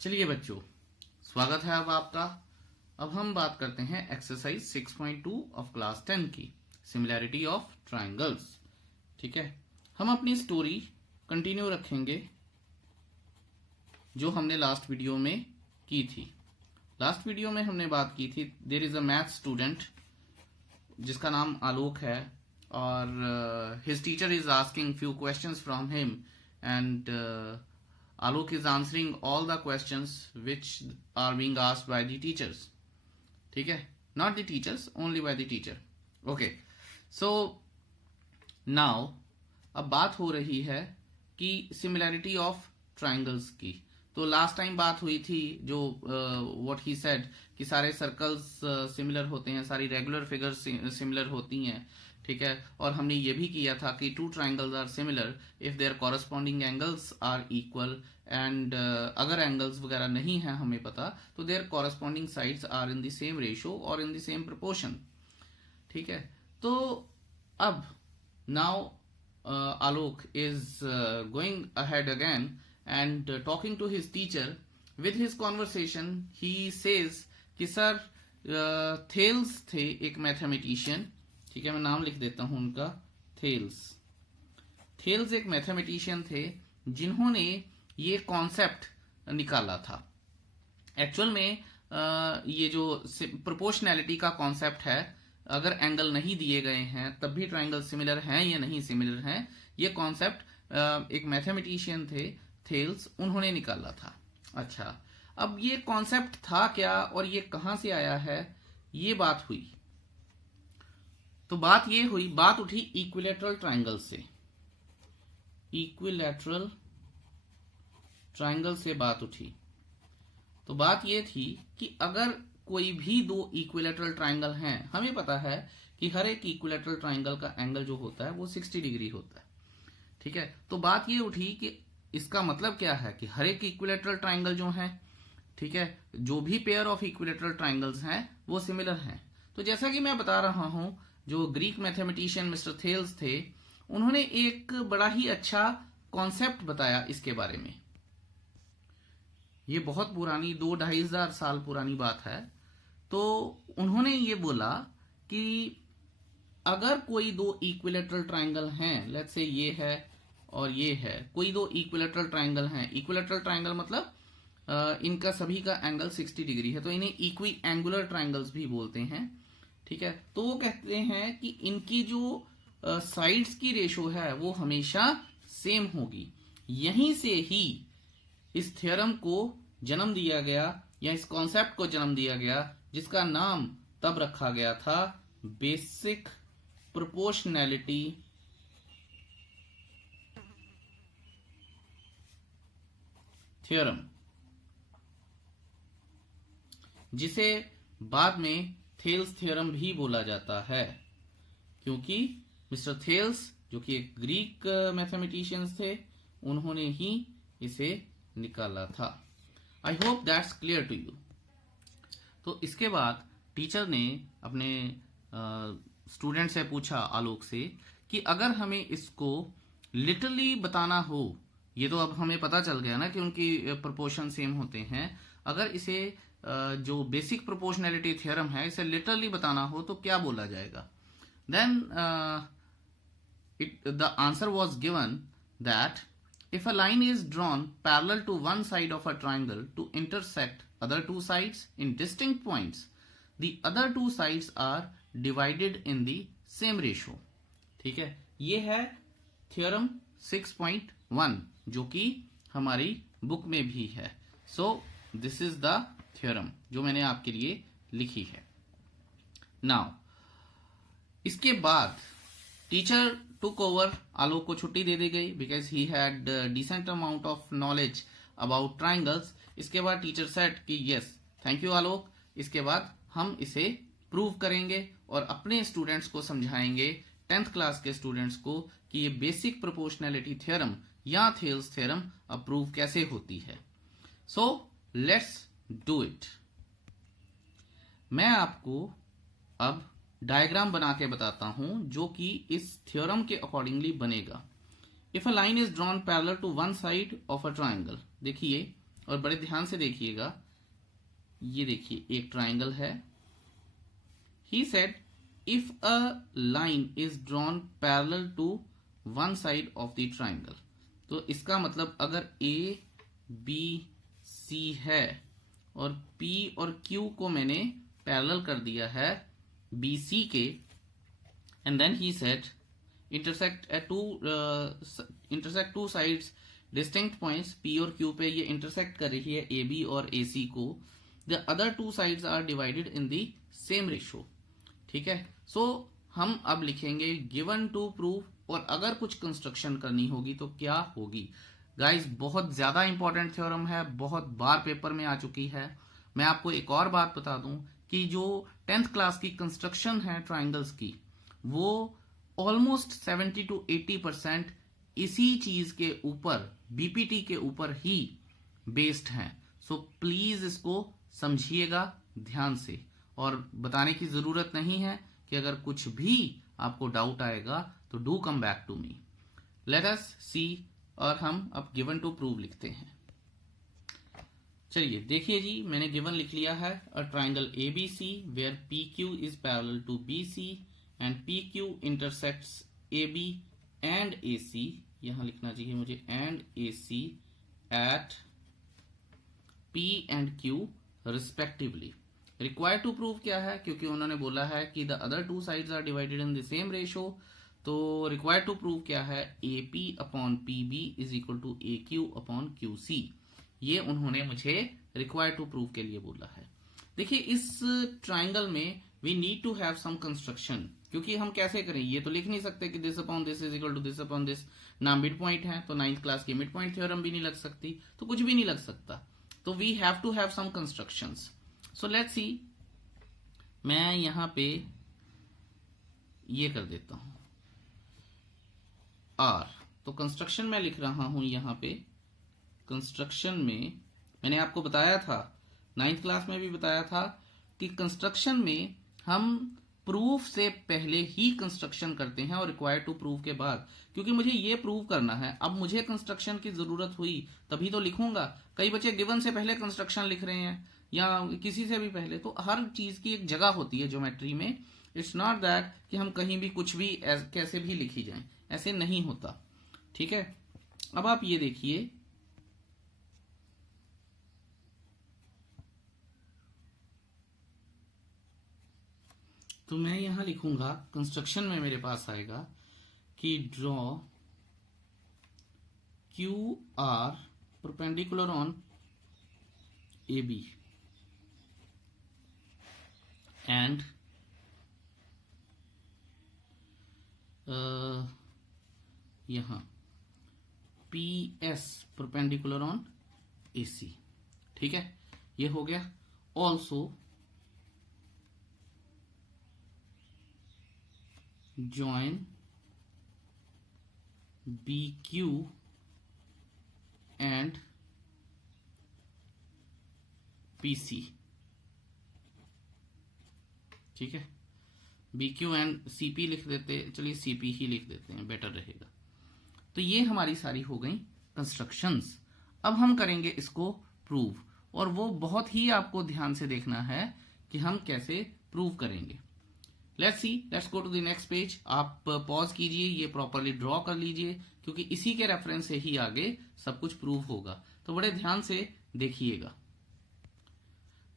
चलिए बच्चों, स्वागत है अब आपका। अब हम बात करते हैं एक्सरसाइज 6.2 ऑफ क्लास 10 की सिमिलैरिटी ऑफ ट्राइंगल्स। ठीक है, हम अपनी स्टोरी कंटिन्यू रखेंगे जो हमने लास्ट वीडियो में की थी। लास्ट वीडियो में हमने बात की थी, there is a math student जिसका नाम आलोक है और his teacher is asking few questions from him and Alok is answering all the questions which are being asked by the teachers. ठीक है, not the teachers, only by the teacher. Okay, so now अब बात हो रही है कि similarity of triangles की। तो लास्ट टाइम बात हुई थी जो what he said कि सारे सर्कल्स सिमिलर होते हैं, सारी रेगुलर फिगर्स सिमिलर होती हैं। ठीक है, और हमने ये भी किया था कि two triangles are similar if their corresponding angles are equal and अगर एंगल्स वगैरह नहीं है हमें पता तो their corresponding sides are in the same ratio और इन द सेम प्रोपोर्शन। ठीक है, तो अब now Alok is going ahead again and talking to his teacher. With his conversation he says कि सर थेल्स थे एक मैथमेटिशियन। ठीक है, मैं नाम लिख देता हूं उनका, थेल्स एक मैथमेटिशियन थे जिन्होंने ये कॉन्सेप्ट निकाला था। एक्चुअल में ये जो प्रोपोर्शनैलिटी का कॉन्सेप्ट है, अगर एंगल नहीं दिए गए हैं तब भी ट्राइंगल सिमिलर हैं या नहीं सिमिलर हैं, ये कॉन्सेप्ट एक मैथमेटिशियन थे थेल्स, उन्होंने निकाला था। अच्छा, अब ये कॉन्सेप्ट था क्या और ये कहां से आया है, ये बात हुई। तो बात उठी इक्विलैटरल ट्राइंगल से। इक्विलैटरल ट्राइंगल से बात उठी। तो बात ये थी कि अगर कोई भी दो इक्विलैटरल ट्राइंगल हैं, हमें पता है कि हर एक इक्विलैटरल ट्राइंगल का एंगल जो होता है वो 60 डिग्री होता है। ठीक है, तो बात ये उठी कि इसका मतलब क्या है कि हर एक इक्विलैटरल ट्राइंगल जो है, ठीक है, जो भी पेयर ऑफ इक्विलैटरल ट्राइंगल्स हैं वो सिमिलर हैं। तो जैसा कि मैं बता रहा हूं, जो ग्रीक मैथमेटिशियन मिस्टर थेल्स थे, उन्होंने एक बड़ा ही अच्छा कॉन्सेप्ट बताया इसके बारे में। ये बहुत पुरानी 2-2,500 साल पुरानी बात है। तो उन्होंने ये बोला कि अगर कोई दो इक्विलैटरल ट्राइंगल हैं, लेट्स से ये है और ये है, कोई दो इक्विलैटरल ट्राइंगल हैं। इक्विलैटरल ट्राइंगल मतलब इनका सभी का एंगल 60 डिग्री है, तो इन्हें इक्वी एंगुलर ट्राइंगल्स भी बोलते हैं। ठीक है, तो वो कहते हैं कि इनकी जो साइड्स की रेशो है वो हमेशा सेम होगी। यहीं से ही इस थ्योरम को जन्म दिया गया, या इस कॉन्सेप्ट को जन्म दिया गया, जिसका नाम तब रखा गया था बेसिक प्रोपोर्शनैलिटी थ्योरम, जिसे बाद में थेल्स थ्योरम भी बोला जाता है, क्योंकि मिस्टर थेल्स जो कि एक ग्रीक मैथमेटिशियंस थे, उन्होंने ही इसे निकाला था। I hope that's clear to you. तो इसके बाद टीचर ने अपने स्टूडेंट से पूछा, आलोक से, कि अगर हमें इसको लिटरली बताना हो, ये तो अब हमें पता चल गया ना कि उनकी प्रोपोर्शन सेम होते हैं, अगर इसे जो बेसिक प्रोपोर्शनैलिटी थ्योरम है इसे लिटरली बताना हो तो क्या बोला जाएगा। Then the answer was given that if a line is drawn parallel to one side of a triangle to intersect other two sides in distinct points, the other two sides are divided in the same ratio. ठीक है, ये है theorem 6.1 जो कि हमारी book में भी है। So this is the theorem जो मैंने आपके लिए लिखी है। नाउ इसके बाद टीचर टुक ओवर, आलोक को छुट्टी दे दी गई because he had decent amount of knowledge about triangles. इसके बाद टीचर सेड कि यस थैंक यू आलोक, इसके बाद हम इसे प्रूव करेंगे और अपने स्टूडेंट्स को समझाएंगे, 10th क्लास के स्टूडेंट्स को, कि ये बेसिक प्रोपोर्शनैलिटी थ्योरम या थेल्स थ्योरम अप्रूव कैसे होती है। So let's do it. मैं आपको अब डायग्राम बना के बताता हूं जो कि इस थ्योरम के अकॉर्डिंगली बनेगा। If a line is drawn parallel to one side of a triangle, देखिए और बड़े ध्यान से देखिएगा, ये देखिए एक ट्राइंगल है। He said if a line is drawn parallel to one side of the triangle, तो इसका मतलब अगर ए बी सी है और पी और क्यू को मैंने पैरेलल कर दिया है बी सी के, and then he said intersect two sides distinct points P और Q पे ये intersect कर रही है AB और AC को, the other two sides are divided in the same ratio। ठीक है, सो हम अब लिखेंगे given to prove, और अगर कुछ कंस्ट्रक्शन करनी होगी तो क्या होगी। गाइस बहुत ज्यादा इंपॉर्टेंट थ्योरम है, बहुत बार पेपर में आ चुकी है। मैं आपको एक और बात बता दूं कि जो 10th क्लास की कंस्ट्रक्शन है ट्राइंगल्स की, वो ऑलमोस्ट 70 to 80% इसी चीज के ऊपर, बीपीटी के ऊपर ही बेस्ड हैं। सो प्लीज इसको समझिएगा ध्यान से, और बताने की जरूरत नहीं है कि अगर कुछ भी आपको डाउट आएगा तो do come back to me. Let us see, और हम अब गिवन टू प्रूव लिखते हैं। चलिए देखिए जी, मैंने गिवन लिख लिया है a triangle ABC where P Q is parallel to B C and PQ intersects AB and AC, यहां लिखना चाहिए मुझे and AC at P and Q respectively। required to prove क्या है, क्योंकि उन्होंने बोला है कि the other two sides are divided in the same ratio, तो required to prove क्या है, AP upon PB is equal to AQ upon QC। ये उन्होंने मुझे required to prove के लिए बोला है। देखिए इस ट्राइंगल में we need to have some construction, क्योंकि हम कैसे करें, ये तो लिख नहीं सकते कि this upon this is equal to this upon this. ना मिड पॉइंट है तो 9th क्लास की मिड पॉइंट थ्योरम भी नहीं लग सकती, तो कुछ भी नहीं लग सकता, तो we have to have some constructions. So let's see, मैं यहां पे ये कर देता हूं आर, तो कंस्ट्रक्शन में लिख रहा हूं यहां पे। कंस्ट्रक्शन में मैंने आपको बताया था, 9th क्लास में भी बताया था कि कंस्ट्रक्शन में हम प्रूफ से पहले ही कंस्ट्रक्शन करते हैं और रिक्वायर्ड टू प्रूव के बाद, क्योंकि मुझे ये प्रूव करना है। अब मुझे कंस्ट्रक्शन की जरूरत हुई तभी तो लिखूंगा। कई बच्चे गिवन से पहले कंस्ट्रक्शन लिख रहे हैं या किसी से भी पहले, तो हर चीज की एक जगह होती है ज्योमेट्री में। इट्स नॉट दैट कि हम कहीं भी कुछ भी कैसे भी लिखी जाए, ऐसे नहीं होता। ठीक है, अब आप ये देखिए, तो मैं यहां लिखूंगा, कंस्ट्रक्शन में मेरे पास आएगा कि draw Q R perpendicular on A B and यहां P S perpendicular on A C. ठीक है, ये हो गया। Also join BQ and PC। ठीक है, BQ एंड CP लिख देते, चलिए CP ही लिख देते हैं, बेटर रहेगा। तो ये हमारी सारी हो गई कंस्ट्रक्शंस। अब हम करेंगे इसको प्रूव, और वो बहुत ही आपको ध्यान से देखना है कि हम कैसे प्रूव करेंगे। Let's see, let's go to the next page. आप पॉज कीजिए, ये प्रॉपरली ड्रॉ कर लीजिए, क्योंकि इसी के रेफरेंस से ही आगे सब कुछ प्रूव होगा, तो बड़े ध्यान से देखिएगा।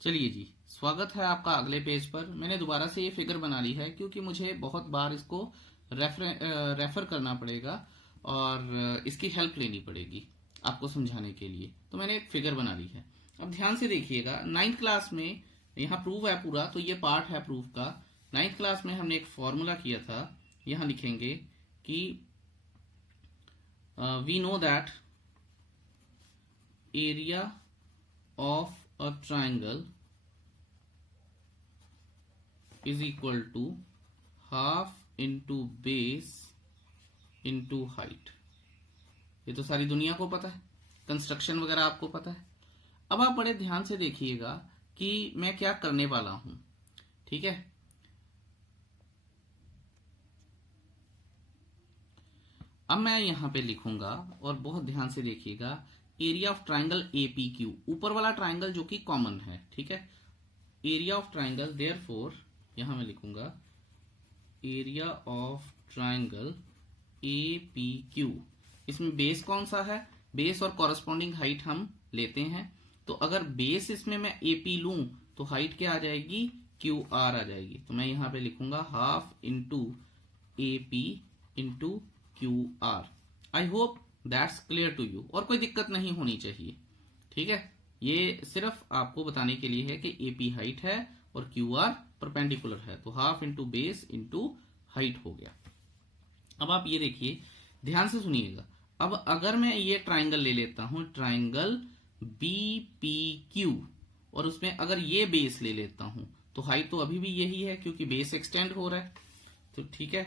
चलिए जी, स्वागत है आपका अगले पेज पर। मैंने दोबारा से ये फिगर बना ली है क्योंकि मुझे बहुत बार इसको रेफर करना पड़ेगा और इसकी हेल्प लेनी पड़ेगी आपको समझाने के लिए, तो मैंने एक फिगर बना ली है। अब ध्यान से देखिएगा, 9th क्लास में यहाँ प्रूव है पूरा, तो ये पार्ट है प्रूफ का। 9th क्लास में हमने एक फॉर्मूला किया था, यहां लिखेंगे कि we know that area of a triangle is equal to half into base into height. ये तो सारी दुनिया को पता है, कंस्ट्रक्शन वगैरह आपको पता है। अब आप बड़े ध्यान से देखिएगा कि मैं क्या करने वाला हूं। ठीक है, अब मैं यहां पे लिखूंगा और बहुत ध्यान से देखिएगा, एरिया ऑफ ट्राइंगल APQ, ऊपर वाला ट्राइंगल जो कि कॉमन है, ठीक है, एरिया ऑफ ट्राइंगल, देयरफॉर यहां मैं लिखूंगा एरिया ऑफ ट्राइंगल APQ। इसमें बेस कौन सा है, बेस और कॉरस्पॉन्डिंग हाइट हम लेते हैं, तो अगर बेस इसमें मैं AP लूं तो हाइट क्या आ जाएगी, QR आ जाएगी। तो मैं यहां पे लिखूंगा half into AP into QR। I hope that's clear to you, और कोई दिक्कत नहीं होनी चाहिए, ठीक है। ये सिर्फ आपको बताने के लिए है कि AP हाइट है और QR परपेंडिकुलर है, तो half into base into height हो गया। अब आप ये देखिए, ध्यान से सुनिएगा। अब अगर मैं ये ट्राइंगल ले लेता हूं, ट्राइंगल BPQ, और उसमें अगर ये बेस ले लेता हूं तो हाइट तो अभी भी यही है क्योंकि बेस एक्सटेंड हो रहा है, तो ठीक है।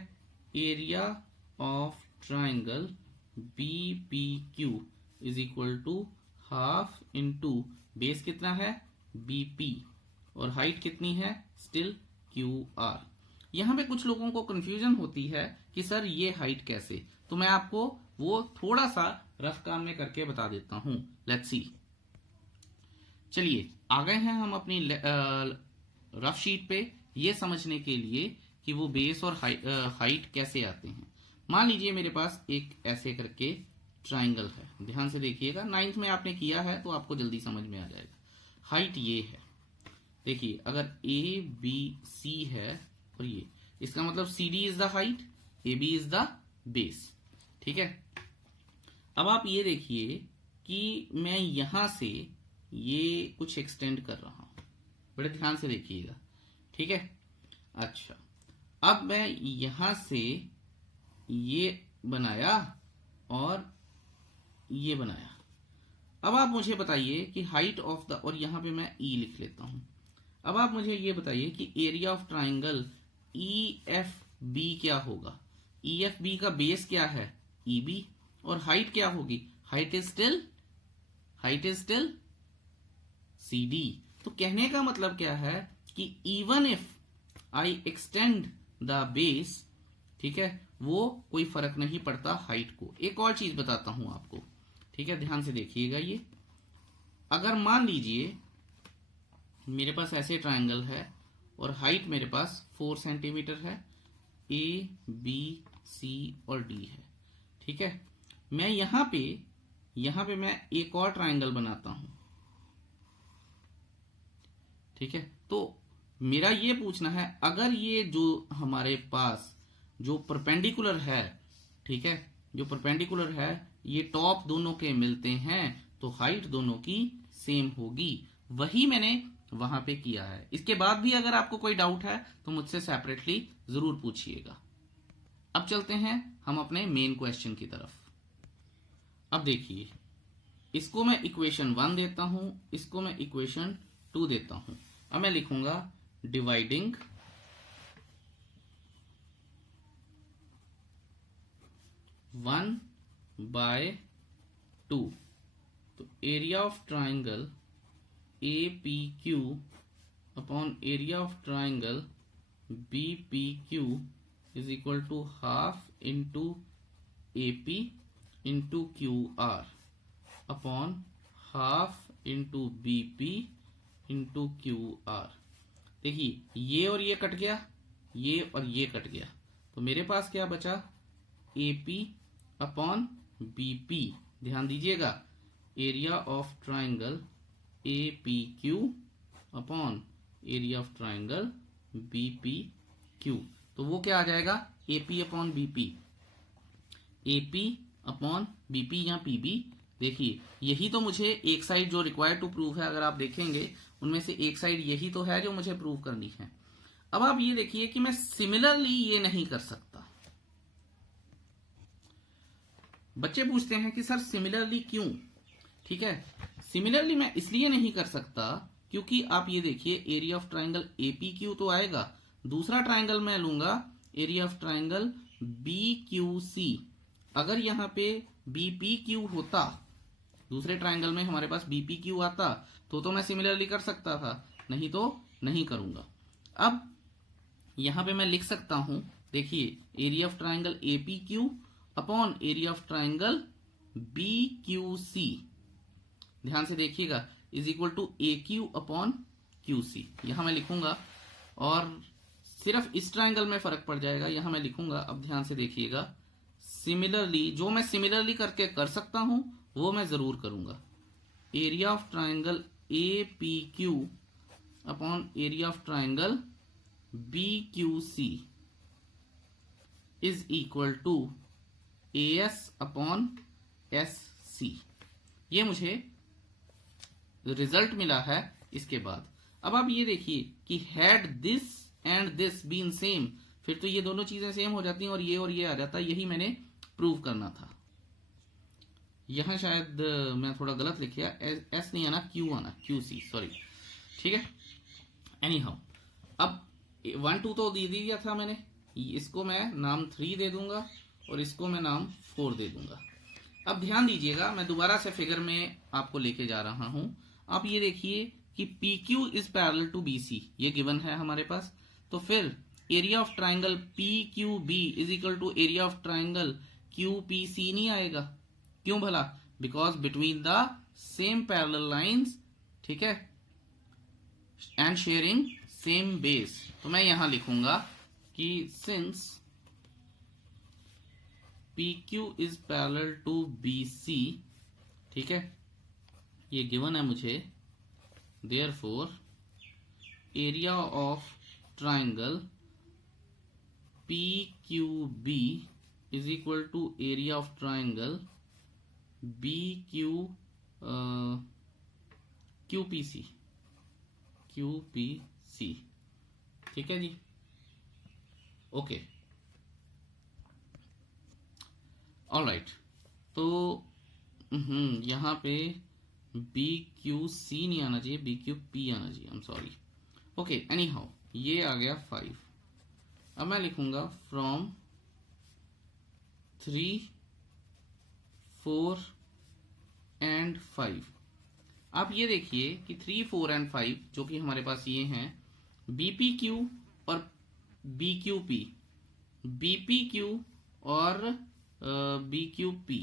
Area of triangle BPQ is equal to half into base कितना है BP, और हाइट कितनी है स्टिल QR। यहां पे कुछ लोगों को कंफ्यूजन होती है कि सर ये हाइट कैसे, तो मैं आपको वो थोड़ा सा रफ काम में करके बता देता हूं। लेट्स सी, चलिए आ गए हैं हम अपनी रफ शीट पे, ये समझने के लिए कि वो बेस और हाइट कैसे आते हैं। मान लीजिए मेरे पास एक ऐसे करके ट्राइंगल है, ध्यान से देखिएगा, 9th में आपने किया है तो आपको जल्दी समझ में आ जाएगा। हाइट ये है, देखिए अगर ABC है और ये, इसका मतलब CD is the height, AB is the base, ठीक है। अब आप ये देखिए कि मैं यहां से ये कुछ एक्सटेंड कर रहा हूं, बड़े ध्यान से देखिएगा, ठीक है। अच्छा, अब मैं यहां से ये बनाया और ये बनाया। अब आप मुझे बताइए कि हाइट ऑफ द, और यहां पे मैं E लिख लेता हूं। अब आप मुझे ये बताइए कि एरिया ऑफ ट्राइंगल EFB क्या होगा। EFB का बेस क्या है EB, और हाइट क्या होगी, हाइट इज स्टिल CD। तो कहने का मतलब क्या है कि even if I extend the base, ठीक है, वो कोई फर्क नहीं पड़ता हाइट को। एक और चीज बताता हूं आपको, ठीक है, ध्यान से देखिएगा। ये अगर मान लीजिए मेरे पास ऐसे ट्रायंगल है और हाइट मेरे पास 4 सेंटीमीटर है, A B C और D है, ठीक है। मैं यहां पे मैं एक और ट्रायंगल बनाता हूं, ठीक है। तो मेरा ये पूछना है, अगर ये जो हमारे पास जो परपेंडिकुलर है, ठीक है, जो परपेंडिकुलर है, ये टॉप दोनों के मिलते हैं तो हाइट दोनों की सेम होगी। वही मैंने वहां पे किया है। इसके बाद भी अगर आपको कोई डाउट है तो मुझसे सेपरेटली जरूर पूछिएगा। अब चलते हैं हम अपने मेन क्वेश्चन की तरफ। अब देखिए, इसको मैं इक्वेशन 1 देता हूं, इसको मैं इक्वेशन 2 देता हूं। अब मैं लिखूंगा डिवाइडिंग 1 by 2, तो area of triangle APQ upon area of triangle BPQ is equal to half into AP into QR upon half into BP into QR। देखिए ये और ये कट गया, ये और ये कट गया, तो मेरे पास क्या बचा AP अपॉन BP। ध्यान दीजिएगा, area of triangle APQ upon area of triangle BPQ, तो वो क्या आ जाएगा AP upon BP, AP upon BP या PB। देखिए यही तो मुझे एक साइड जो रिक्वायर्ड टू प्रूव है, अगर आप देखेंगे उनमें से एक साइड यही तो है जो मुझे प्रूव करनी है। अब आप ये देखिए कि मैं सिमिलरली ये नहीं कर सकता। बच्चे पूछते हैं कि सर सिमिलरली क्यों, ठीक है। सिमिलरली मैं इसलिए नहीं कर सकता क्योंकि आप ये देखिए एरिया ऑफ ट्राइंगल APQ तो आएगा, दूसरा ट्राइंगल मैं लूंगा एरिया ऑफ ट्राइंगल BQC। अगर यहां पे BPQ होता, दूसरे ट्राइंगल में हमारे पास BPQ आता तो मैं सिमिलरली कर सकता था, नहीं तो नहीं करूंगा। अब यहां पे मैं लिख सकता हूं, देखिए area of triangle APQ upon area of triangle BQC ध्यान से देखिएगा, is equal to A Q upon Q C, यहां मैं लिखूंगा और सिर्फ इस ट्राइंगल में फर्क पड़ जाएगा, यहां मैं लिखूंगा। अब ध्यान से देखिएगा, सिमिलरली जो मैं सिमिलरली करके कर सकता हूं वो मैं जरूर करूंगा। Area of triangle A P Q upon area of triangle B Q C is equal to A S upon S C. ये मुझे रिजल्ट मिला है इसके बाद। अब आप ये देखिए कि had this and this been same, फिर तो ये दोनों चीजें सेम हो जाती हैं और ये आ जाता है। यही मैंने प्रूव करना था। यहां शायद मैं थोड़ा गलत लिख गया, एस नहीं आना, क्यू आना, क्यू सी, सॉरी। ठीक है, एनी हाउ अब 1 2 तो दे दिया था मैंने, इसको मैं नाम 3 दे दूंगा और इसको मैं नाम 4 दे दूंगा। अब ध्यान दीजिएगा, मैं दोबारा से फिगर में आपको लेके जा रहा हूं। आप ये देखिए कि PQ is parallel to BC, ये गिवन है हमारे पास। तो फिर area of triangle PQB is equal to area of triangle QPC नहीं आएगा। क्यों भला? Because between the same parallel lines, ठीक है, एंड शेयरिंग सेम बेस। तो मैं यहां लिखूंगा कि since PQ is parallel to BC, ठीक है, ये गिवन है मुझे, therefore area of triangle PQB is equal to area of triangle QPC, ठीक है जी, ओके, ऑलराइट। तो यहां पे BQC नहीं आना चाहिए, BQP आना चाहिए, I am sorry. Okay, any how ये आ गया 5। अब मैं लिखूंगा फ्रॉम 3 4 एंड 5। आप ये देखिए कि 3 4 एंड 5 जो कि हमारे पास ये हैं, BPQ और BQP, BPQ और BQP,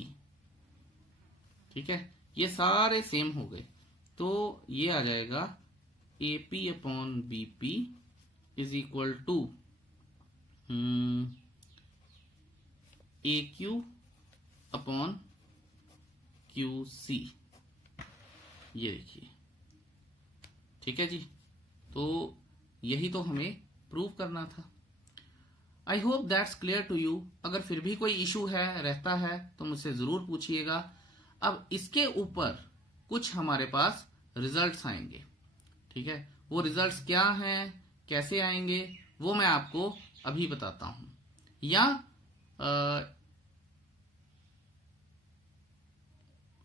ठीक है, ये सारे सेम हो गए। तो ये आ जाएगा AP upon BP is equal to AQ upon QC, ये देखिए, ठीक है जी। तो यही तो हमें प्रूव करना था। I hope that's clear to you. अगर फिर भी कोई इशू है, रहता है, तो मुझसे जरूर पूछिएगा। अब इसके ऊपर कुछ हमारे पास रिजल्ट्स आएंगे, ठीक है, वो रिजल्ट्स क्या हैं, कैसे आएंगे, वो मैं आपको अभी बताता हूं, या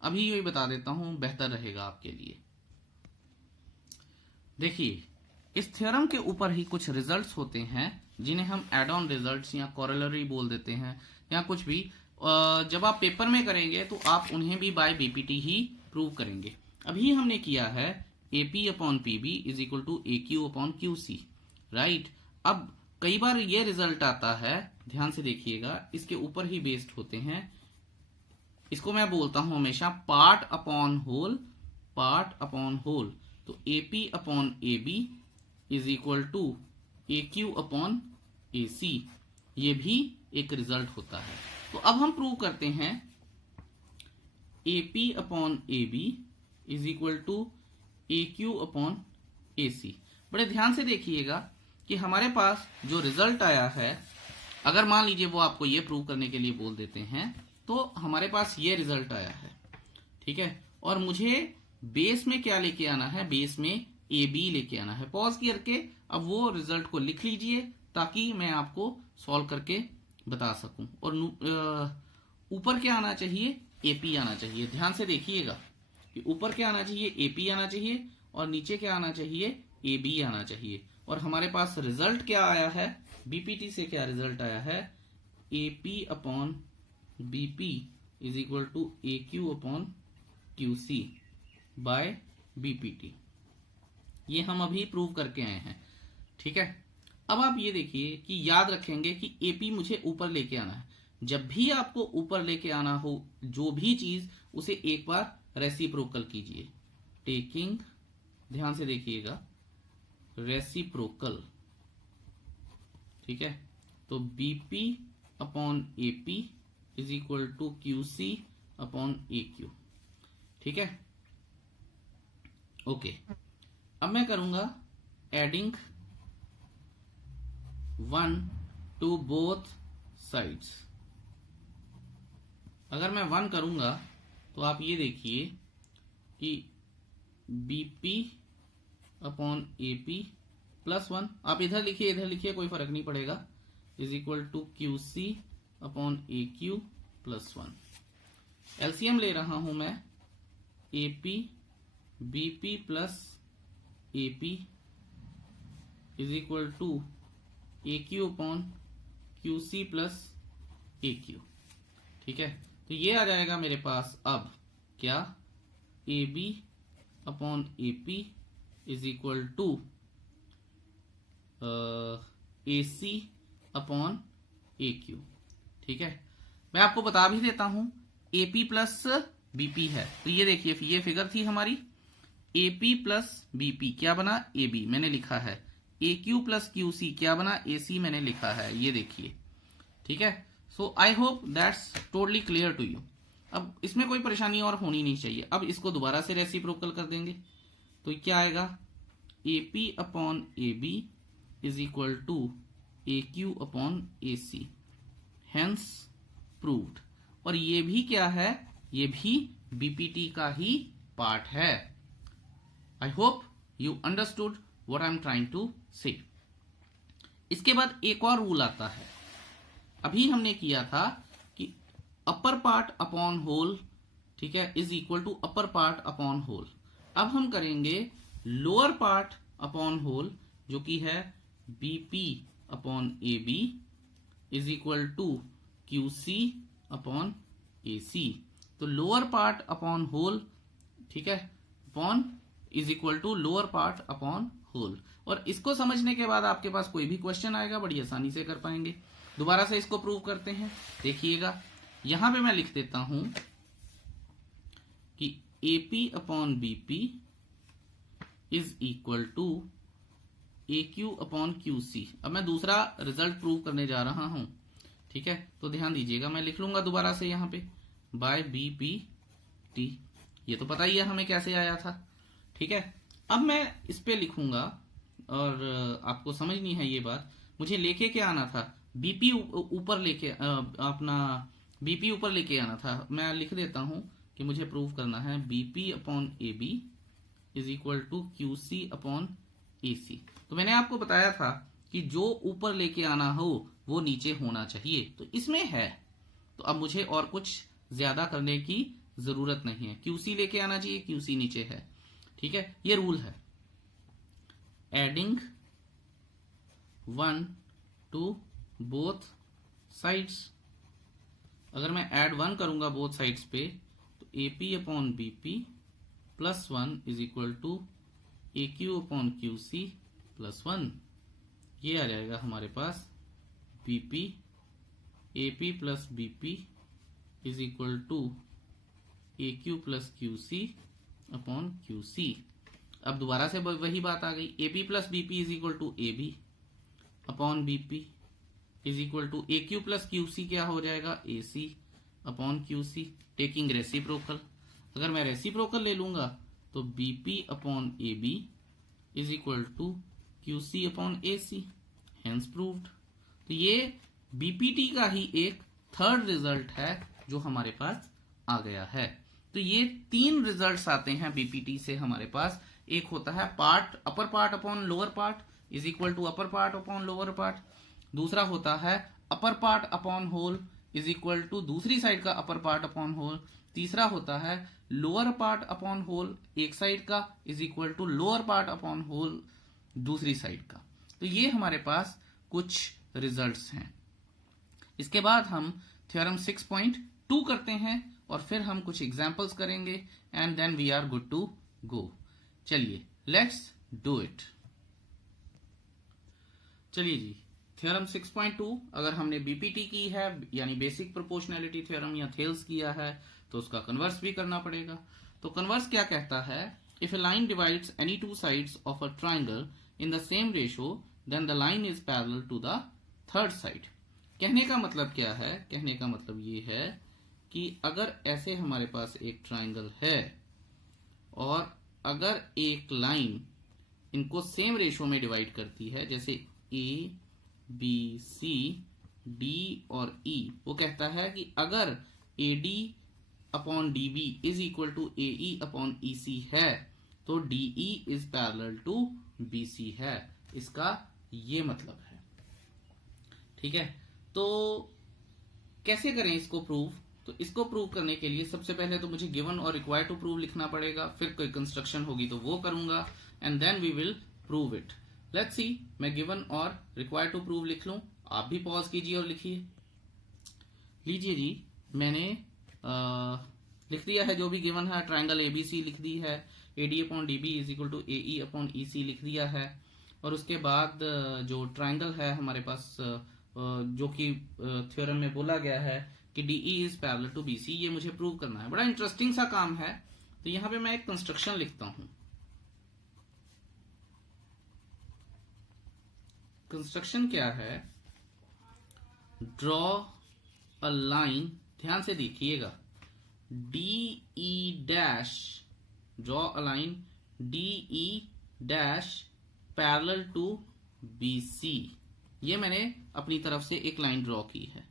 अभी यही बता देता हूं, बेहतर रहेगा आपके लिए। देखिए, इस थ्योरम के ऊपर ही कुछ रिजल्ट्स होते हैं जिन्हें हम एड ऑन रिजल्ट्स या कोरोलरी बोल देते हैं, या कुछ भी। जब आप पेपर में करेंगे तो आप उन्हें भी बाय बीपीटी ही प्रूव करेंगे। अभी हमने किया है AP upon PB is equal to AQ upon QC, right. अब कई बार ये रिजल्ट आता है, ध्यान से देखिएगा, इसके ऊपर ही बेस्ड होते हैं। इसको मैं बोलता हूं हमेशा part upon whole, part upon whole. तो AP upon AB is equal to AQ upon AC, ये भी एक रिजल्ट होता है। तो अब हम प्रूव करते हैं AP upon AB is equal to AQ upon AC। बड़े ध्यान से देखिएगा कि हमारे पास जो रिजल्ट आया है, अगर मान लीजिए वो आपको ये प्रूव करने के लिए बोल देते हैं, तो हमारे पास ये रिजल्ट आया है, ठीक है, और मुझे बेस में क्या लेके आना है, बेस में AB लेके आना है। पॉज करके अब वो रिजल्ट को लिख लीजिए ताकि मैं आपको सॉल्व करके बता सकूं। और ऊपर क्या आना चाहिए, AP आना चाहिए। ध्यान से देखिएगा कि ऊपर क्या आना चाहिए, AP आना चाहिए, और नीचे क्या आना चाहिए, AB आना चाहिए। और हमारे पास रिजल्ट क्या आया है, बीपीटी से क्या रिजल्ट आया है, AP upon BP is equal to AQ upon QC by BPT। ये हम अभी प्रूव करके आए हैं, ठीक है। अब आप ये देखिए कि याद रखेंगे कि AP मुझे ऊपर लेके आना है। जब भी आपको ऊपर लेके आना हो जो भी चीज, उसे एक बार रेसिप्रोकल कीजिए। टेकिंग, ध्यान से देखिएगा, रेसिप्रोकल, ठीक है। तो BP upon AP is equal to QC upon AQ, ठीक है। ओके, अब मैं करूंगा एडिंग 1 टू बोथ साइड्स। अगर मैं 1 करूंगा तो आप ये देखिए कि बीपी अपॉन एपी प्लस 1, आप इधर लिखिए कोई फर्क नहीं पड़ेगा, is equal to QC upon A Q plus 1। LCM ले रहा हूं मैं, AP BP plus AP is equal to A Q upon QC plus A Q, ठीक है। तो ये आ जाएगा मेरे पास अब क्या, A B upon A P is equal to A C upon A Q, ठीक है। मैं आपको बता भी देता हूं, एपी प्लस बीपी है, तो ये देखिए ये फिगर थी हमारी, एपी प्लस बीपी क्या बना, ए बी मैंने लिखा है, ए क्यू प्लस क्यू सी क्या बना, ए सी मैंने लिखा है, ये देखिए, ठीक है। So I hope that's totally clear to you. अब इसमें कोई परेशानी और होनी नहीं चाहिए। अब इसको दोबारा से रेसिप्रोकल कर देंगे तो क्या आएगा, A P upon A B is equal to A Q upon A C, hence proved. और ये भी क्या है, ये भी बीपीटी का ही पार्ट है। I hope you understood what I am trying to say. इसके बाद एक और रूल आता है, अभी हमने किया था कि अपर पार्ट अपॉन होल, ठीक है, is equal to upper part upon whole. अब हम करेंगे लोअर पार्ट अपॉन होल, जो कि है BP upon A B is equal to Q C upon A C. तो लोअर पार्ट अपॉन होल, ठीक है, upon is equal to lower part upon whole. और इसको समझने के बाद आपके पास कोई भी क्वेश्चन आएगा बड़ी आसानी से कर पाएंगे। दोबारा से इसको प्रूव करते हैं, देखिएगा यहां पे मैं लिख देता हूं कि AP upon BP is equal to A Q upon Q C. अब मैं दूसरा रिजल्ट प्रूव करने जा रहा हूं, ठीक है। तो ध्यान दीजिएगा, मैं लिख लूंगा दोबारा से यहां पे बाय बी पी टी, ये तो पता ही है हमें कैसे आया था, ठीक है। अब मैं इस पे लिखूंगा और आपको समझनी है ये बात, मुझे लेके क्या आना था, बीपी ऊपर लेके अपना बीपी ऊपर लेके आना था। मैं लिख देता हूं कि मुझे प्रूव करना है BP upon A B is equal to Q C upon A C. तो मैंने आपको बताया था कि जो ऊपर लेके आना हो वो नीचे होना चाहिए, तो इसमें है। तो अब मुझे और कुछ ज्यादा करने की जरूरत नहीं है, क्यूसी लेके आना चाहिए, क्यूसी नीचे है, ठीक है। ये रूल है, एडिंग 1 टू बोथ साइड्स। अगर मैं ऐड 1 करूंगा बोथ साइड्स पे, तो A P upon B P plus 1 is equal to A Q upon Q C plus 1। ये आ जाएगा हमारे पास BP A P plus B P is equal to A Q plus Q C upon Q C. अब दोबारा से वही बात आ गई, A P plus B P is equal to A B upon B P is equal to A Q plus Q सी क्या हो जाएगा, A C upon Q C, taking reciprocal. अगर मैं रेसिप्रोकल ले लूंगा तो B P upon A B is equal to Q C upon A C, hence proved. तो ये बीपीटी का ही एक थर्ड रिजल्ट है जो हमारे पास आ गया है। तो ये 3 रिजल्ट्स आते हैं बीपीटी से हमारे पास। एक होता है part, upper part upon lower part is equal to upper part upon lower part. दूसरा होता है अपर पार्ट अपॉन होल इज इक्वल टू दूसरी साइड का अपर पार्ट अपॉन होल। तीसरा होता है लोअर पार्ट अपॉन होल एक साइड का is equal to lower part upon whole दूसरी साइड का। तो ये हमारे पास कुछ रिजल्ट्स हैं। इसके बाद हम थ्योरम 6.2 करते हैं और फिर हम कुछ एग्जांपल्स करेंगे and then we are good to go. चलिए लेट्स डू इट। चलिए जी, थ्योरम 6.2 अगर हमने बीपीटी की है यानी बेसिक प्रोपोर्शनैलिटी थ्योरम या थेल्स किया है तो उसका कन्वर्स भी करना पड़ेगा। तो कन्वर्स क्या कहता है, if a line divides any two sides of a triangle in the same ratio then the line is parallel to the third side. कहने का मतलब क्या है, कहने का मतलब ये है कि अगर ऐसे हमारे पास एक ट्राइंगल है और अगर एक लाइन इनको सेम रेशो में डिवाइड करती है, जैसे ए बी सी डी और ई, वो कहता है कि अगर A D upon D B is equal to A E upon E C है तो D E is parallel to B C है। इसका ये मतलब है। ठीक है, तो कैसे करें इसको प्रूव? तो इसको प्रूव करने के लिए सबसे पहले तो मुझे गिवन और रिक्वायर्ड टू प्रूव लिखना पड़ेगा, फिर कोई कंस्ट्रक्शन होगी तो वो करूंगा and then we will prove it. Let's see, मैं गिवन और रिक्वायर्ड टू प्रूव लिख लूं, आप भी पॉज कीजिए और लिखिए। लीजिए जी, मैंने लिख दिया है जो भी गिवन है, ट्राइंगल एबीसी लिख दी है, AD upon DB is equal to AE upon EC लिख दिया है, और उसके बाद जो ट्राइंगल है हमारे पास जो कि थ्योरम में बोला गया है कि DE is parallel to BC, ये मुझे प्रूव करना है। बड़ा इंटरेस्टिंग सा काम है। तो यहां पे मैं एक कंस्ट्रक्शन लिखता हूं। कंस्ट्रक्शन क्या है, ड्रॉ अ लाइन, ध्यान से देखिएगा, DE dash, draw a line DE dash parallel to BC. ये मैंने अपनी तरफ से एक लाइन ड्रॉ की है,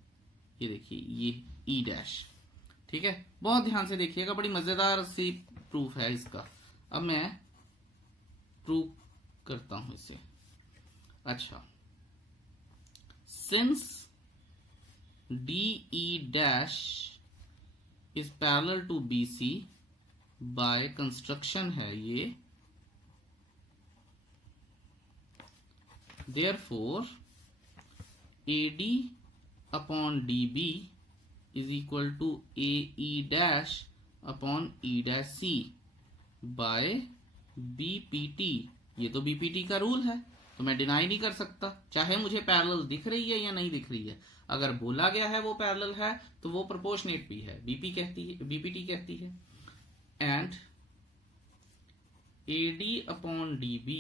ये देखिए, ये ई डैश। ठीक है, बहुत ध्यान से देखिएगा, बड़ी मजेदार सी प्रूफ है इसका। अब मैं प्रूव करता हूं इसे। अच्छा, since DE dash is parallel to BC by construction है ये, therefore AD upon DB is equal to AE dash upon E dash C by BPT। ये तो BPT का रूल है, तो मैं डिनाई नहीं कर सकता, चाहे मुझे पैरेलल दिख रही है या नहीं दिख रही है। अगर बोला गया है वो पैरेलल है तो वो प्रोपोर्शनेट भी है, BPT कहती है। And AD upon DB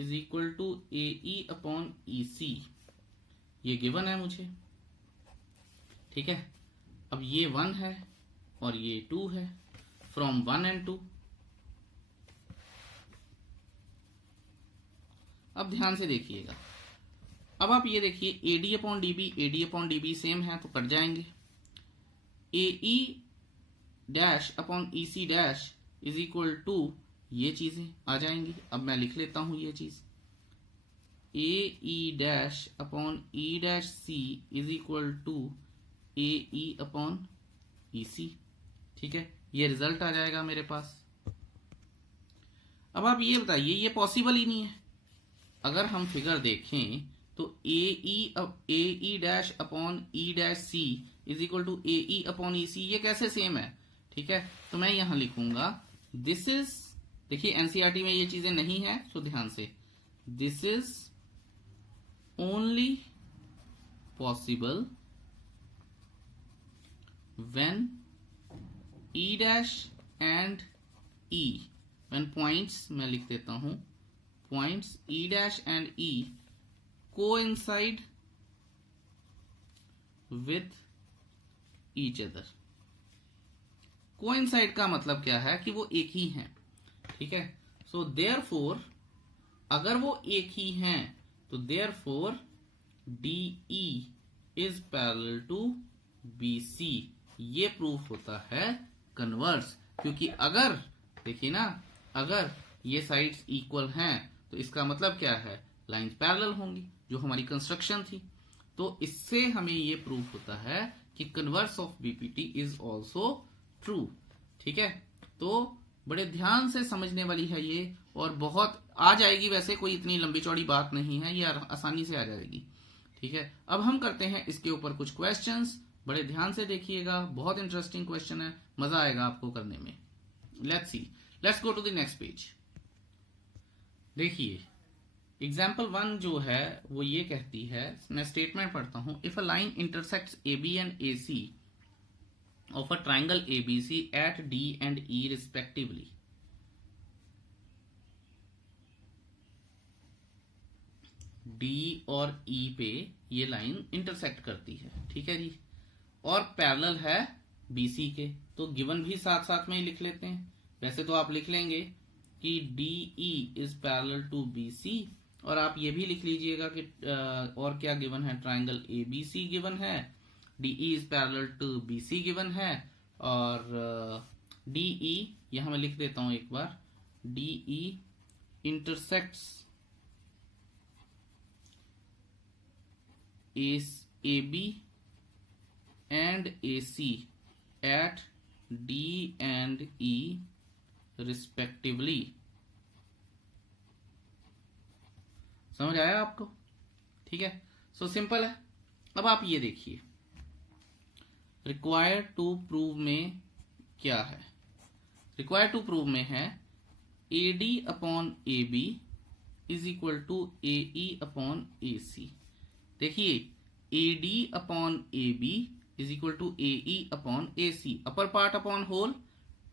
is equal to AE upon EC, ये गिवन है मुझे। ठीक है, अब ये 1 है और ये 2 है, फ्रॉम 1 and 2। अब ध्यान से देखिएगा, अब आप ये देखिए, AD अपॉन DB सेम है तो कट जाएंगे। AE dash upon EC dash is equal to, ये चीजें आ जाएंगी। अब मैं लिख लेता हूं ये चीज, AE dash upon E dash C is equal to AE upon EC। ठीक है, ये रिजल्ट आ जाएगा मेरे पास। अब आप ये बताइए, ये पॉसिबल ही नहीं है। अगर हम फिगर देखें तो AE dash upon E dash C is equal to AE upon EC, ये कैसे सेम है? ठीक है, तो मैं यहां लिखूंगा दिस इज, देखिए एनसीईआरटी में ये चीजें नहीं है, तो ध्यान से, this is only possible when E dash and E, when points, मैं लिख देता हूं, points E dash and E coincide with each other. Coincide का मतलब क्या है कि वो एक ही हैं। ठीक है, सो देयरफॉर अगर वो एक ही हैं तो therefore DE is parallel to BC, ये प्रूफ होता है कन्वर्स। क्योंकि अगर देखिए ना, अगर ये साइड्स इक्वल हैं तो इसका मतलब क्या है, लाइंस पैरेलल होंगी, जो हमारी कंस्ट्रक्शन थी। तो इससे हमें ये प्रूफ होता है कि converse of BPT is also true. ठीक है, तो बड़े ध्यान से समझने वाली है ये, और बहुत आ जाएगी, वैसे कोई इतनी लंबी चौड़ी बात नहीं है, ये आसानी से आ जाएगी। ठीक है, अब हम करते हैं इसके ऊपर कुछ क्वेश्चंस, बड़े ध्यान से देखिएगा, बहुत इंटरेस्टिंग क्वेश्चन है, मजा आएगा आपको करने में। Let's see, let's go to the next page. देखिए एग्जाम्पल 1 जो है वो ये कहती है, मैं स्टेटमेंट पढ़ता हूं, if a line intersects AB and AC of a triangle ABC at D and E respectively. D और E पे ये लाइन इंटरसेक्ट करती है, ठीक है जी, और पैरेलल है BC के, तो गिवन भी साथ साथ में ही लिख लेते हैं। वैसे तो आप लिख लेंगे कि DE is parallel to BC, और आप ये भी लिख लीजिएगा कि और क्या गिवन है, ट्राइंगल ABC गिवन है, DE is parallel to BC given है, और DE यहां मैं लिख देता हूं एक बार, DE intersects AB and AC at D and E respectively। समझ आया आपको? ठीक है, सो सिंपल है। अब आप ये देखिए, रिक्वायर्ड टू प्रूव में क्या है। रिक्वायर्ड टू प्रूव में है AD upon AB is equal to AE upon AC। देखिए, AD upon AB is equal to AE upon AC, upper part upon whole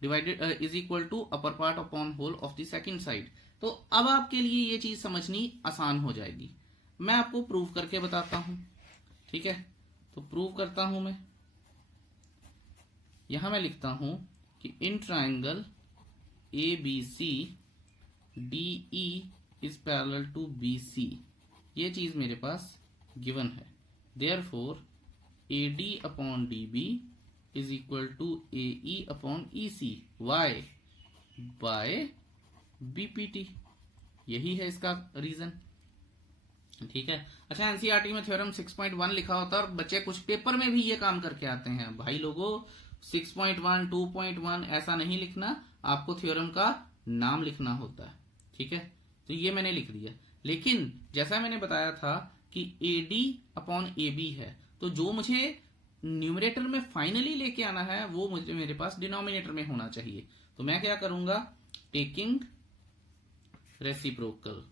divided is equal to upper part upon whole of the second side. तो अब आपके लिए ये चीज समझनी आसान हो जाएगी। मैं आपको प्रूव करके बताता हूं, ठीक है, तो प्रूव करता हूं मैं। यहां मैं लिखता हूं कि in triangle ABC DE is parallel to BC, ये चीज मेरे पास गिवन है। Therefore AD upon DB is equal to AE upon EC। Why? By BPT, यही है इसका रीजन, ठीक है। अच्छा, एनसीईआरटी में थ्योरम 6.1 लिखा होता है और बच्चे कुछ पेपर में भी ये काम करके आते हैं। भाई लोगों, 6.1 2.1 ऐसा नहीं लिखना, आपको थ्योरम का नाम लिखना होता है, ठीक है। तो ये मैंने लिख दिया, लेकिन जैसा मैंने बताया था कि AD अपॉन AB है, तो जो मुझे न्यूमरेटर में फाइनली लेके आना है वो मुझे मेरे पास डिनोमिनेटर में होना चाहिए। तो मैं क्या करूंगा, टेकिंग रेसिप्रोकल,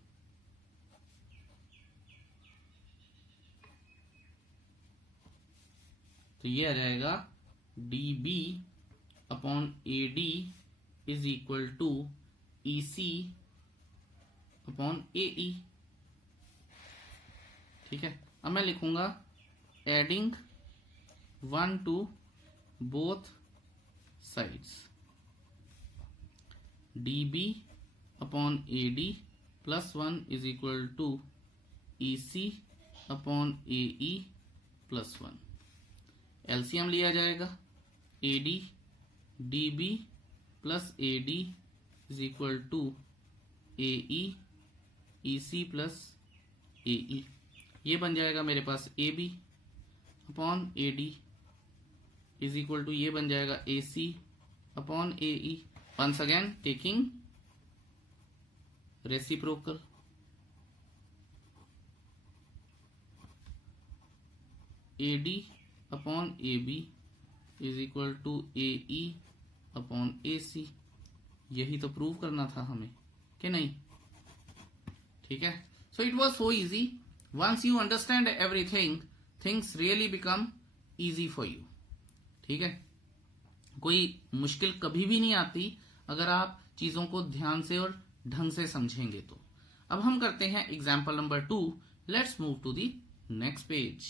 तो ये आ जाएगा DB upon AD is equal to EC upon AE, ठीक है। अब मैं लिखूंगा adding 1 to both sides, DB upon AD plus 1 is equal to EC upon AE plus 1। LCM लिया जाएगा, AD DB plus AD is equal to AE EC plus AE। ये बन जाएगा मेरे पास AB upon AD is equal to, ये बन जाएगा AC upon AE। Once again taking reciprocal, AD upon AB is equal to AE upon AC। यही तो प्रूव करना था हमें, कि नहीं? ठीक है, so it was so easy. Once you understand everything, things really become easy for you, ठीक है। कोई मुश्किल कभी भी नहीं आती अगर आप चीजों को ध्यान से और ढंग से समझेंगे तो। अब हम करते हैं example number 2। Let's move to the next page.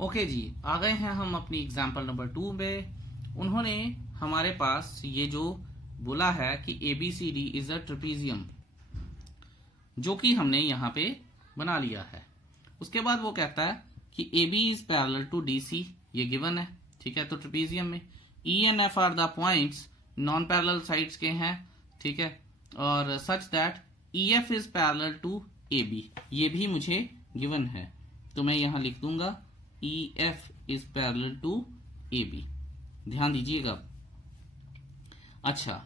Okay जी, आ गए हैं हम अपनी एग्जाम्पल नंबर 2 में। उन्होंने हमारे पास ये जो बोला है कि ABCD इज अ ट्रेपीजियम, जो कि हमने यहां पे बना लिया है। उसके बाद वो कहता है कि AB is parallel to DC, ये गिवन है, ठीक है। तो ट्रेपीजियम में E and F are the points, non parallel sides के हैं, ठीक है, और such that EF is parallel to AB, ये भी मुझे गिवन है। तो मैं यहां लिख दूंगा EF is parallel to AB। ध्यान दीजिएगा। अच्छा,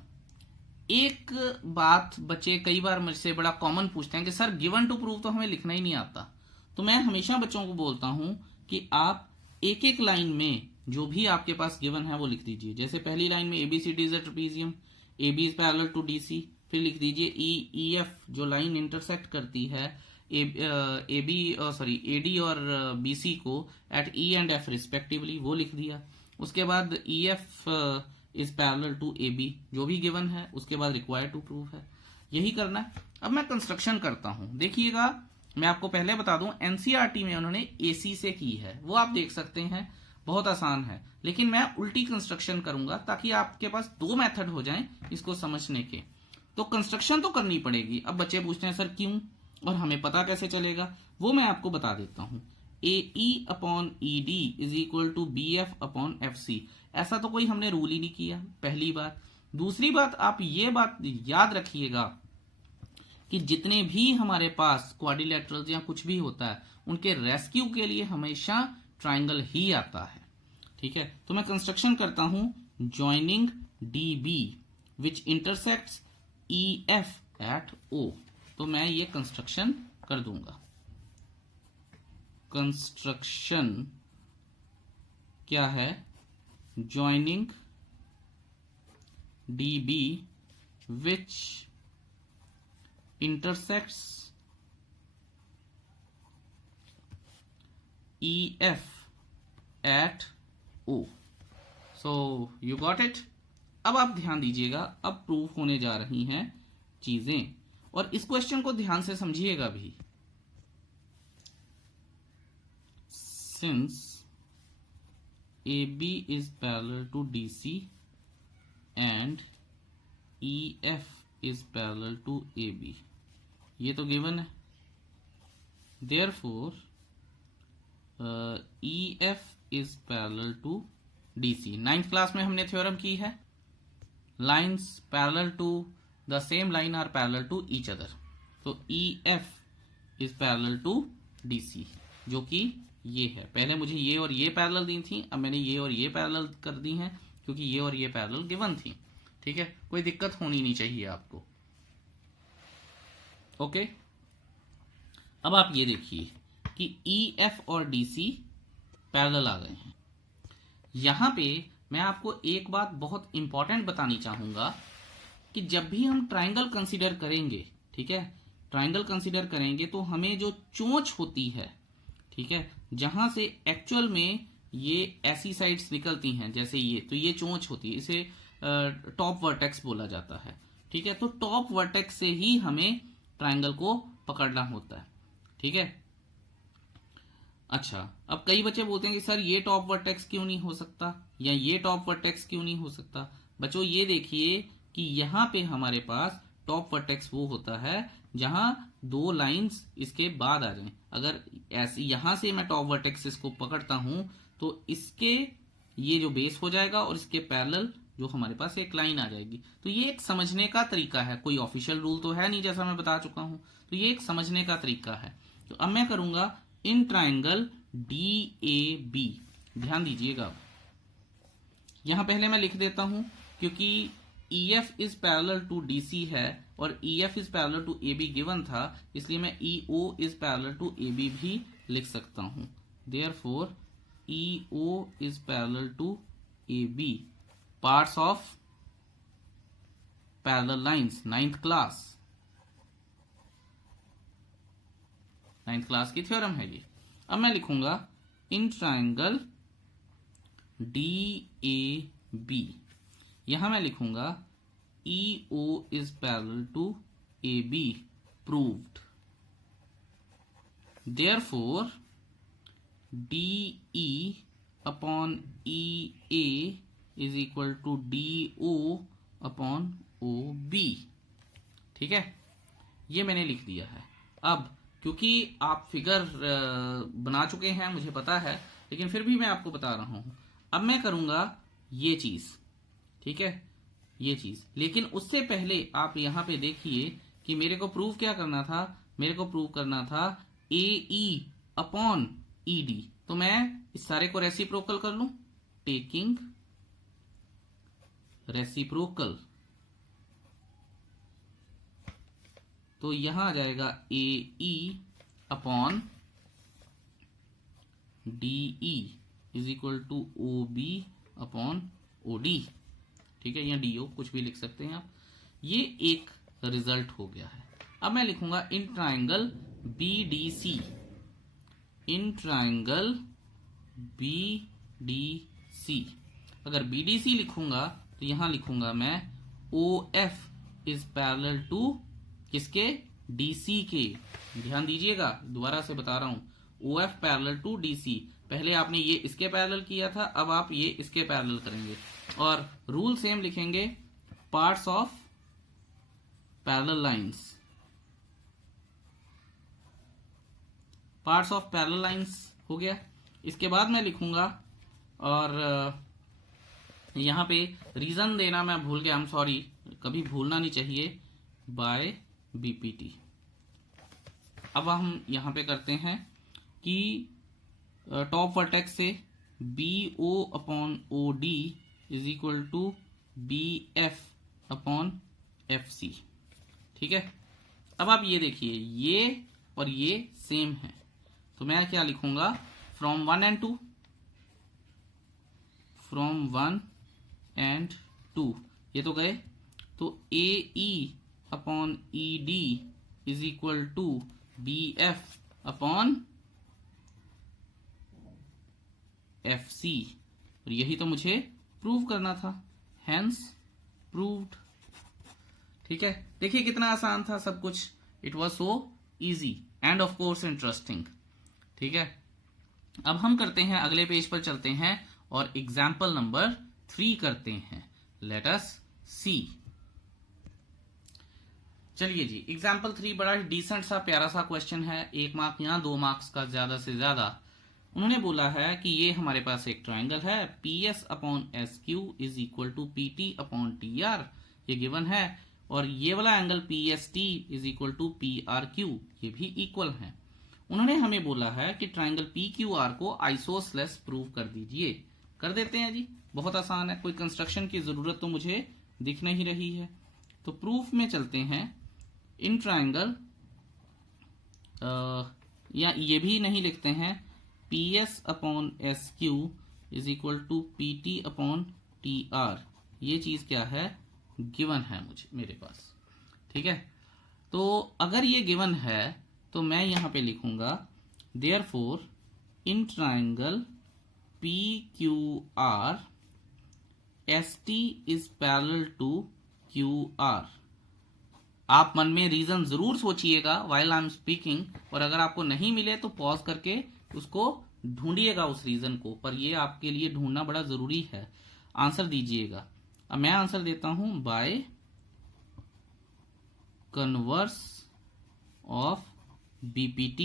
एक बात बच्चे कई बार मुझसे बड़ा कॉमन पूछते हैं कि सर गिवन टू प्रूव तो हमें लिखना ही नहीं आता। तो मैं हमेशा बच्चों को बोलता हूं कि आप एक एक लाइन में जो भी आपके पास गिवन है वो लिख दीजिए। जैसे पहली लाइन में ABCD is a trapezium, AB is parallel to DC, फिर लिख दीजिए EF जो लाइन इंटरसेक्ट करती है AD और BC को at E and F respectively, वो लिख दिया। उसके बाद EF is parallel to AB, जो भी गिवन है, उसके बाद रिक्वायर्ड टू प्रूव है, यही करना है। अब मैं कंस्ट्रक्शन करता हूं, देखिएगा, मैं आपको पहले बता दूं NCERT में उन्होंने AC से की है, वो आप देख सकते हैं, बहुत आसान है, लेकिन मैं उल्टी कंस्ट्रक्शन करूंगा ताकि आपके पास दो मेथड हो जाएं इसको समझने के। तो कंस्ट्रक्शन तो करनी पड़ेगी। अब बच्चे पूछते हैं सर क्यों, और हमें पता कैसे चलेगा, वो मैं आपको बता देता हूं। AE upon ED is equal to BF upon FC, ऐसा तो कोई हमने रूल ही नहीं किया, पहली बात। दूसरी बात, आप ये बात याद रखिएगा कि जितने भी हमारे पास क्वाड्रिलेटरल्स या कुछ भी होता है, उनके रेस्क्यू के लिए हमेशा ट्राइंगल ही आता है, ठीक है। तो मैं कंस्ट्रक्शन करता हूं, joining DB which intersects EF at O, तो मैं ये कंस्ट्रक्शन कर दूंगा। कंस्ट्रक्शन क्या है, joining DB which intersects EF at O। So you got it. अब आप ध्यान दीजिएगा, अब प्रूफ होने जा रही हैं चीजें, और इस क्वेश्चन को ध्यान से समझिएगा भी। Since AB is parallel to DC and EF is parallel to AB, ये तो गिवन है। Therefore EF is parallel to DC। 9th class में हमने थ्योरम की है, lines parallel to the same line are parallel to each other. तो EF is parallel to DC, जो कि ये है। पहले मुझे ये और ये पैरेलल दी थी, अब मैंने ये और ये पैरेलल कर दी हैं, क्योंकि ये और ये पैरेलल गिवन थी, ठीक है। कोई दिक्कत होनी नहीं चाहिए आपको, ओके। अब आप ये देखिए कि EF और DC पैरेलल आ गए हैं। यहां पे मैं आपको एक बात बहुत इंपॉर्टेंट बतानी चाहूंगा कि जब भी हम ट्राइंगल कंसीडर करेंगे, ठीक है, ट्राइंगल कंसीडर करेंगे तो हमें जो चोंच होती है, ठीक है, जहां से एक्चुअल में ये ऐसी साइड्स निकलती हैं, जैसे ये, तो ये चोंच होती है, इसे टॉप वर्टेक्स बोला जाता है, ठीक है। तो टॉप वर्टेक्स से ही हमें ट्राइंगल को पकड़ना होता है, ठीक है। अच्छा, अब कई बच्चे बोलते हैं कि सर ये टॉप वर्टेक्स क्यों नहीं हो सकता, या ये टॉप वर्टेक्स क्यों नहीं हो सकता। बच्चों ये देखिए कि यहां पे हमारे पास टॉप वर्टेक्स वो होता है जहां दो लाइंस इसके बाद आ जाएं। अगर ऐसे यहां से मैं टॉप वर्टेक्स को पकड़ता हूं तो इसके ये जो बेस हो जाएगा और इसके पैरेलल जो हमारे पास एक लाइन आ जाएगी। तो ये एक समझने का तरीका है, कोई ऑफिशियल रूल तो है नहीं, जैसा मैं बता चुका हूं। तो ये एक समझने का तरीका है। तो अब मैं करूंगा इन ट्राइंगल DAB, ध्यान दीजिएगा, यहां पहले मैं लिख देता हूं क्योंकि EF is parallel to DC है और EF is parallel to AB given था, इसलिए मैं EO is parallel to AB भी लिख सकता हूं। Therefore EO is parallel to AB, parts of parallel lines, 9th class की थ्योरम है ये। अब मैं लिखूंगा इन ट्राइंगल DAB, यहां मैं लिखूंगा EO is parallel to AB proved. Therefore DE upon EA is equal to DO upon OB, ठीक है, ये मैंने लिख दिया है। अब क्योंकि आप फिगर बना चुके हैं मुझे पता है, लेकिन फिर भी मैं आपको बता रहा हूं। अब मैं करूंगा ये चीज, ठीक है, ये चीज, लेकिन उससे पहले आप यहां पे देखिए कि मेरे को प्रूव क्या करना था, मेरे को प्रूव करना था AE अपॉन ED। तो मैं इस सारे को रेसिप्रोकल कर लूं, टेकिंग रेसिप्रोकल, तो यहां आ जाएगा AE upon DE is equal to OB upon OD, ठीक है, या DO कुछ भी लिख सकते हैं आप। ये एक रिजल्ट हो गया है। अब मैं लिखूंगा in triangle BDC, in triangle BDC, अगर BDC लिखूंगा तो यहां लिखूंगा मैं OF इज पैरेलल टू किसके, DC के। ध्यान दीजिएगा, दोबारा से बता रहा हूं, OF पैरेलल टू DC। पहले आपने ये इसके पैरेलल किया था, अब आप ये इसके पैरेलल करेंगे और रूल सेम लिखेंगे, parts of parallel lines, parts of parallel lines हो गया। इसके बाद मैं लिखूंगा, और यहां पे रीजन देना मैं भूल गया, आई एम सॉरी, कभी भूलना नहीं चाहिए, बाय BPT। अब हम यहां पे करते हैं कि टॉप वर्टेक्स से BO upon OD is equal to BF upon FC। ठीक है, अब आप ये देखिए, ये और ये सेम है, तो मैं क्या लिखूंगा, फ्रॉम 1 and 2, फ्रॉम 1 and 2 ये तो गए, तो AE upon ED is equal to BF upon FC, और यही तो मुझे प्रूव करना था, हेंस प्रूव्ड। ठीक है, देखिए कितना आसान था सब कुछ, it was so easy end of course interesting. ठीक है, अब हम करते हैं, अगले पेज पर चलते हैं और एग्जाम्पल नंबर 3 करते हैं। लेट अस सी। चलिए जी, एग्जाम्पल 3 बड़ा डिसेंट सा प्यारा सा क्वेश्चन है, 1 मार्क या 2 मार्क्स का ज्यादा से ज्यादा। उन्होंने बोला है कि ये हमारे पास एक ट्राइंगल है, PS upon SQ is equal to PT upon TR, ये गिवन है, और ये वाला angle PST is equal to PRQ, ये भी इक्वल है। उन्होंने हमें बोला है कि ट्राइंगल PQR को आइसोसेलेस प्रूव कर दीजिए। कर देते हैं जी, बहुत आसान है, कोई कंस्ट्रक्शन की जरूरत तो मुझे दिख नहीं रही है। तो प्रूफ में चलते हैं, इन ट्राइंगल, या ये भी नहीं लिखते हैं, PS upon SQ is equal to PT upon TR, ये चीज क्या है, गिवन है मुझे, मेरे पास। ठीक है, तो अगर ये गिवन है तो मैं यहां पे लिखूंगा, therefore in triangle PQR ST is parallel to QR। आप मन में रीजन जरूर सोचिएगा व्हाइल आई एम स्पीकिंग, और अगर आपको नहीं मिले तो पॉज करके उसको ढूंढिएगा उस रीजन को, पर ये आपके लिए ढूंढना बड़ा जरूरी है। आंसर दीजिएगा। अब मैं आंसर देता हूं, बाय कन्वर्स ऑफ BPT,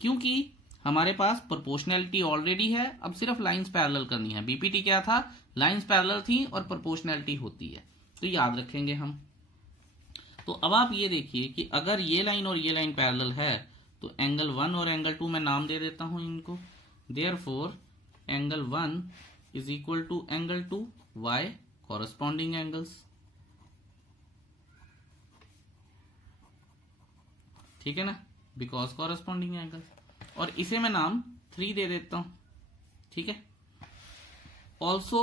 क्योंकि हमारे पास प्रोपोर्शनैलिटी ऑलरेडी है, अब सिर्फ लाइंस पैरेलल करनी है। BPT क्या था, लाइंस पैरेलल थी और प्रोपोर्शनैलिटी होती है, तो याद रखेंगे हम। तो अब आप ये देखिए कि अगर ये लाइन और ये लाइन पैरेलल है तो एंगल 1 और एंगल 2 मैं नाम दे देता हूं इनको, therefore angle 1 is equal to angle 2, why, corresponding angles. ठीक है ना, बिकॉज कॉरस्पॉन्डिंग एंगल, और इसे मैं नाम 3 दे देता हूं। ठीक है, also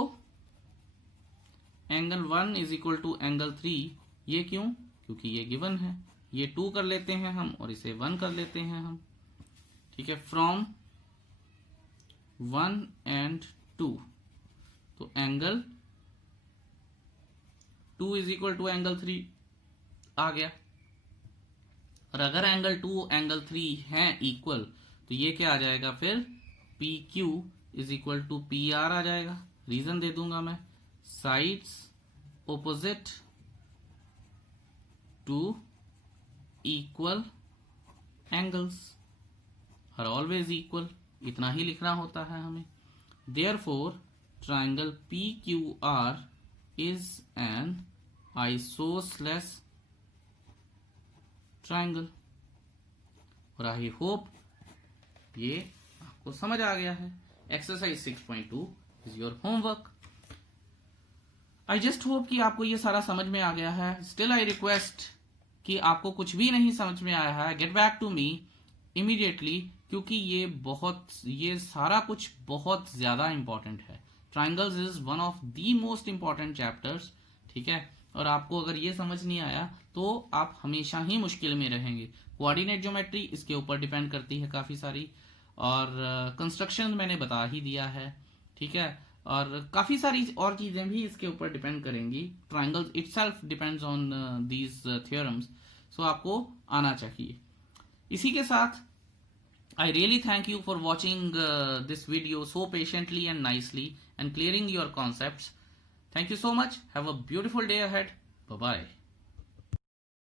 angle 1 is equal to angle 3, ये क्यों, क्योंकि ये गिवन है। ये 2 कर लेते हैं हम और इसे 1 कर लेते हैं हम। ठीक है, फ्रॉम 1 and 2, तो angle 2 is equal to angle 3 आ गया। और अगर एंगल 2 एंगल 3 हैं इक्वल, तो ये क्या आ जाएगा फिर, PQ is equal to PR आ जाएगा। रीजन दे दूंगा मैं, sides opposite to equal angles are always equal, इतना ही लिखना होता है हमें। Therefore triangle PQR is an isosceles triangle. और आई होप ये आपको समझ आ गया है। Exercise 6.2 is your homework. I just hope कि आपको ये सारा समझ में आ गया है। स्टिल आई रिक्वेस्ट कि आपको कुछ भी नहीं समझ में आया है, get back to me immediately, क्योंकि ये सारा कुछ बहुत ज्यादा इंपॉर्टेंट है। Triangles is one of the most important chapters. ठीक है, और आपको अगर ये समझ नहीं आया तो आप हमेशा ही मुश्किल में रहेंगे। कोऑर्डिनेट ज्योमेट्री इसके ऊपर डिपेंड करती है काफ़ी सारी, और कंस्ट्रक्शन मैंने बता ही दिया है, ठीक है। और काफ़ी सारी और चीज़ें भी इसके ऊपर डिपेंड करेंगी। Triangles itself depends on these theorems, so आपको आना चाहिए। इसी के साथ I really thank you for watching this video so patiently and nicely and clearing your concepts. Thank you so much. Have a beautiful day ahead. Bye-bye.